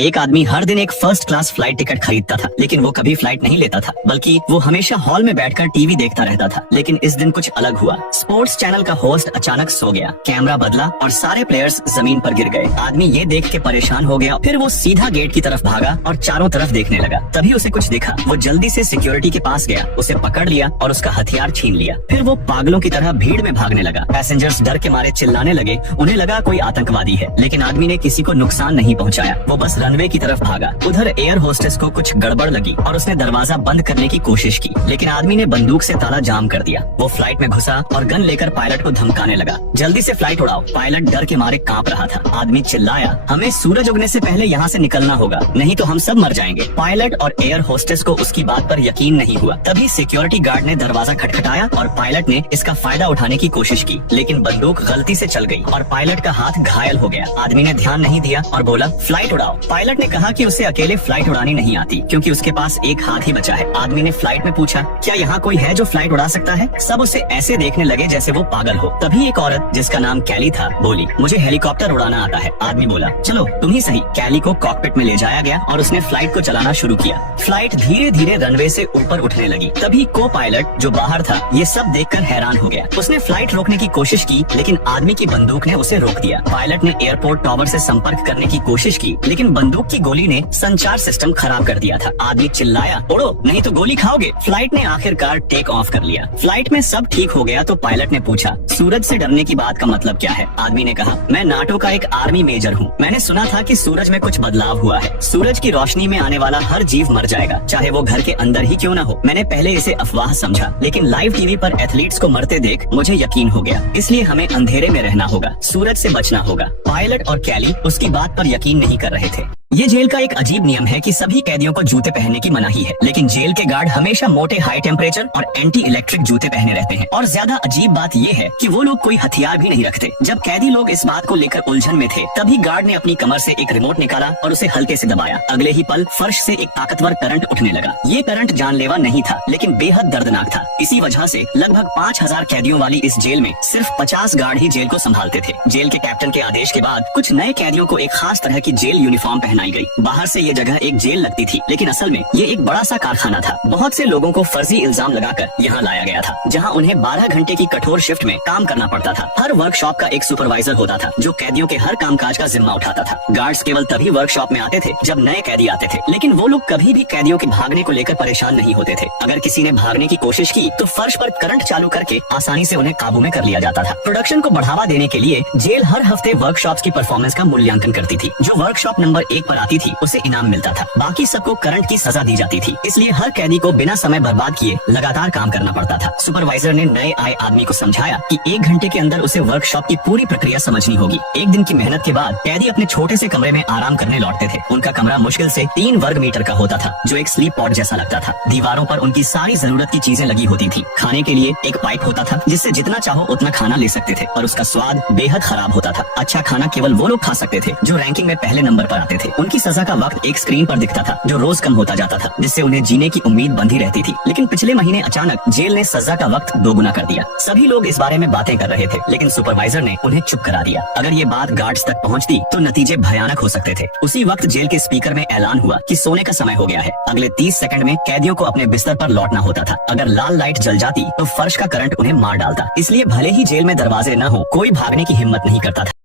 एक आदमी हर दिन एक फर्स्ट क्लास फ्लाइट टिकट खरीदता था, लेकिन वो कभी फ्लाइट नहीं लेता था, बल्कि वो हमेशा हॉल में बैठकर टीवी देखता रहता था। लेकिन इस दिन कुछ अलग हुआ। स्पोर्ट्स चैनल का होस्ट अचानक सो गया, कैमरा बदला और सारे प्लेयर्स जमीन पर गिर गए। आदमी ये देख के परेशान हो गया, फिर वो सीधा गेट की तरफ भागा और चारों तरफ देखने लगा। तभी उसे कुछ दिखा। वो जल्दी से सिक्योरिटी के पास गया, उसे पकड़ लिया और उसका हथियार छीन लिया। फिर वो पागलों की तरह भीड़ में भागने लगा। पैसेंजर्स डर के मारे चिल्लाने लगे। उन्हें लगा कोई आतंकवादी है, लेकिन आदमी ने किसी को नुकसान नहीं पहुँचाया। वो बस रनवे की तरफ भागा। उधर एयर होस्टेस को कुछ गड़बड़ लगी और उसने दरवाजा बंद करने की कोशिश की, लेकिन आदमी ने बंदूक से ताला जाम कर दिया। वो फ्लाइट में घुसा और गन लेकर पायलट को धमकाने लगा, जल्दी से फ्लाइट उड़ाओ। पायलट डर के मारे कांप रहा था। आदमी चिल्लाया, हमें सूरज उगने से पहले यहाँ से निकलना होगा, नहीं तो हम सब मर जाएंगे। पायलट और एयर होस्टेस को उसकी बात पर यकीन नहीं हुआ। तभी सिक्योरिटी गार्ड ने दरवाजा खटखटाया और पायलट ने इसका फायदा उठाने की कोशिश की, लेकिन बंदूक गलती से चल गई और पायलट का हाथ घायल हो गया। आदमी ने ध्यान नहीं दिया और बोला, फ्लाइट उड़ाओ। पायलट ने कहा कि उसे अकेले फ्लाइट उड़ानी नहीं आती, क्योंकि उसके पास एक हाथ ही बचा है। आदमी ने फ्लाइट में पूछा, क्या यहाँ कोई है जो फ्लाइट उड़ा सकता है? सब उसे ऐसे देखने लगे जैसे वो पागल हो। तभी एक औरत जिसका नाम कैली था बोली, मुझे हेलीकॉप्टर उड़ाना आता है। आदमी बोला, चलो तुम ही सही। कैली को कॉकपिट में ले जाया गया और उसने फ्लाइट को चलाना शुरू किया। फ्लाइट धीरे धीरे रनवे से ऊपर उठने लगी। तभी को पायलट जो बाहर था ये सब देखकर हैरान हो गया। उसने फ्लाइट रोकने की कोशिश की, लेकिन आदमी की बंदूक ने उसे रोक दिया। पायलट ने एयरपोर्ट टावर से संपर्क करने की कोशिश की, लेकिन बंदूक की गोली ने संचार सिस्टम खराब कर दिया था। आदमी चिल्लाया, उड़ो नहीं तो गोली खाओगे। फ्लाइट ने आखिरकार टेक ऑफ कर लिया। फ्लाइट में सब ठीक हो गया तो पायलट ने पूछा, सूरज से डरने की बात का मतलब क्या है? आदमी ने कहा, मैं नाटो का एक आर्मी मेजर हूँ। मैंने सुना था कि सूरज में कुछ बदलाव हुआ है। सूरज की रोशनी में आने वाला हर जीव मर जाएगा, चाहे वो घर के अंदर ही क्यों न हो। मैंने पहले इसे अफवाह समझा, लेकिन लाइव टीवी पर एथलीट्स को मरते देख मुझे यकीन हो गया। इसलिए हमें अंधेरे में रहना होगा, सूरज से बचना होगा। पायलट और कैली उसकी बात पर यकीन नहीं कर रहे थे। ये जेल का एक अजीब नियम है कि सभी कैदियों को जूते पहनने की मनाही है, लेकिन जेल के गार्ड हमेशा मोटे हाई टेम्परेचर और एंटी इलेक्ट्रिक जूते पहने रहते हैं। और ज्यादा अजीब बात ये है कि वो लोग कोई हथियार भी नहीं रखते। जब कैदी लोग इस बात को लेकर उलझन में थे, तभी गार्ड ने अपनी कमर से एक रिमोट निकाला और उसे हल्के से दबाया। अगले ही पल फर्श से एक ताकतवर करंट उठने लगा। ये करंट जानलेवा नहीं था, लेकिन बेहद दर्दनाक था। इसी वजह से लगभग 5000 कैदियों वाली इस जेल में सिर्फ 50 गार्ड ही जेल को संभालते थे। जेल के कैप्टन के आदेश के बाद कुछ नए कैदियों को एक खास तरह की जेल यूनिफॉर्म पहनाई गई। बाहर से ये जगह एक जेल लगती थी, लेकिन असल में ये एक बड़ा सा कारखाना था। बहुत से लोगों को फर्जी इल्जाम लगाकर यहाँ लाया गया था, जहाँ उन्हें 12 घंटे की कठोर शिफ्ट में काम करना पड़ता था। हर वर्कशॉप का एक सुपरवाइजर होता था, जो कैदियों के हर कामकाज का जिम्मा उठाता था। गार्ड्स केवल तभी वर्कशॉप में आते थे जब नए कैदी आते थे, लेकिन वो लोग कभी भी कैदियों के भागने को लेकर परेशान नहीं होते थे। अगर किसी ने भागने की कोशिश की तो फर्श पर करंट चालू करके आसानी से उन्हें काबू में कर लिया जाता था। प्रोडक्शन को बढ़ावा देने के लिए जेल हर हफ्ते वर्कशॉप की परफॉर्मेंस का मूल्यांकन करती थी। जो वर्कशॉप नंबर 1 पर आती थी उसे इनाम मिलता था, बाकी सबको करंट की सजा दी जाती थी। इसलिए हर कैदी को बिना समय बर्बाद किए लगातार काम करना पड़ता था। सुपरवाइजर ने नए आए आदमी को समझाया कि 1 घंटे के अंदर उसे वर्कशॉप की पूरी प्रक्रिया समझनी होगी। एक दिन की मेहनत के बाद कैदी अपने छोटे से कमरे में आराम करने लौटते थे। उनका कमरा मुश्किल से 3 वर्ग मीटर का होता था, जो एक स्लीप पॉड जैसा लगता था। दीवारों पर उनकी सारी जरूरत की चीजें लगी होती थी। खाने के लिए एक पाइप होता था, जिससे जितना चाहो उतना खाना ले सकते थे, और उसका स्वाद बेहद खराब होता था। अच्छा खाना केवल वो लोग खा सकते थे जो रैंकिंग में पहले नंबर पर आते थे। उनकी सजा का वक्त एक स्क्रीन पर दिखता था, जो रोज कम होता जाता था, जिससे उन्हें जीने की उम्मीद बंधी रहती थी। लेकिन पिछले महीने अचानक जेल ने सजा का वक्त दोगुना कर दिया। सभी लोग इस बारे में बातें कर रहे थे, लेकिन सुपरवाइजर ने उन्हें चुप करा दिया। अगर ये बात गार्ड्स तक पहुंचती तो नतीजे भयानक हो सकते थे। उसी वक्त जेल के स्पीकर में ऐलान हुआ कि सोने का समय हो गया है। अगले 30 सेकंड में कैदियों को अपने बिस्तर पर लौटना होता था। अगर लाल लाइट जल जाती तो फर्श का करंट उन्हें मार डालता। इसलिए भले ही जेल में दरवाजे न हो, कोई भागने की हिम्मत नहीं करता था।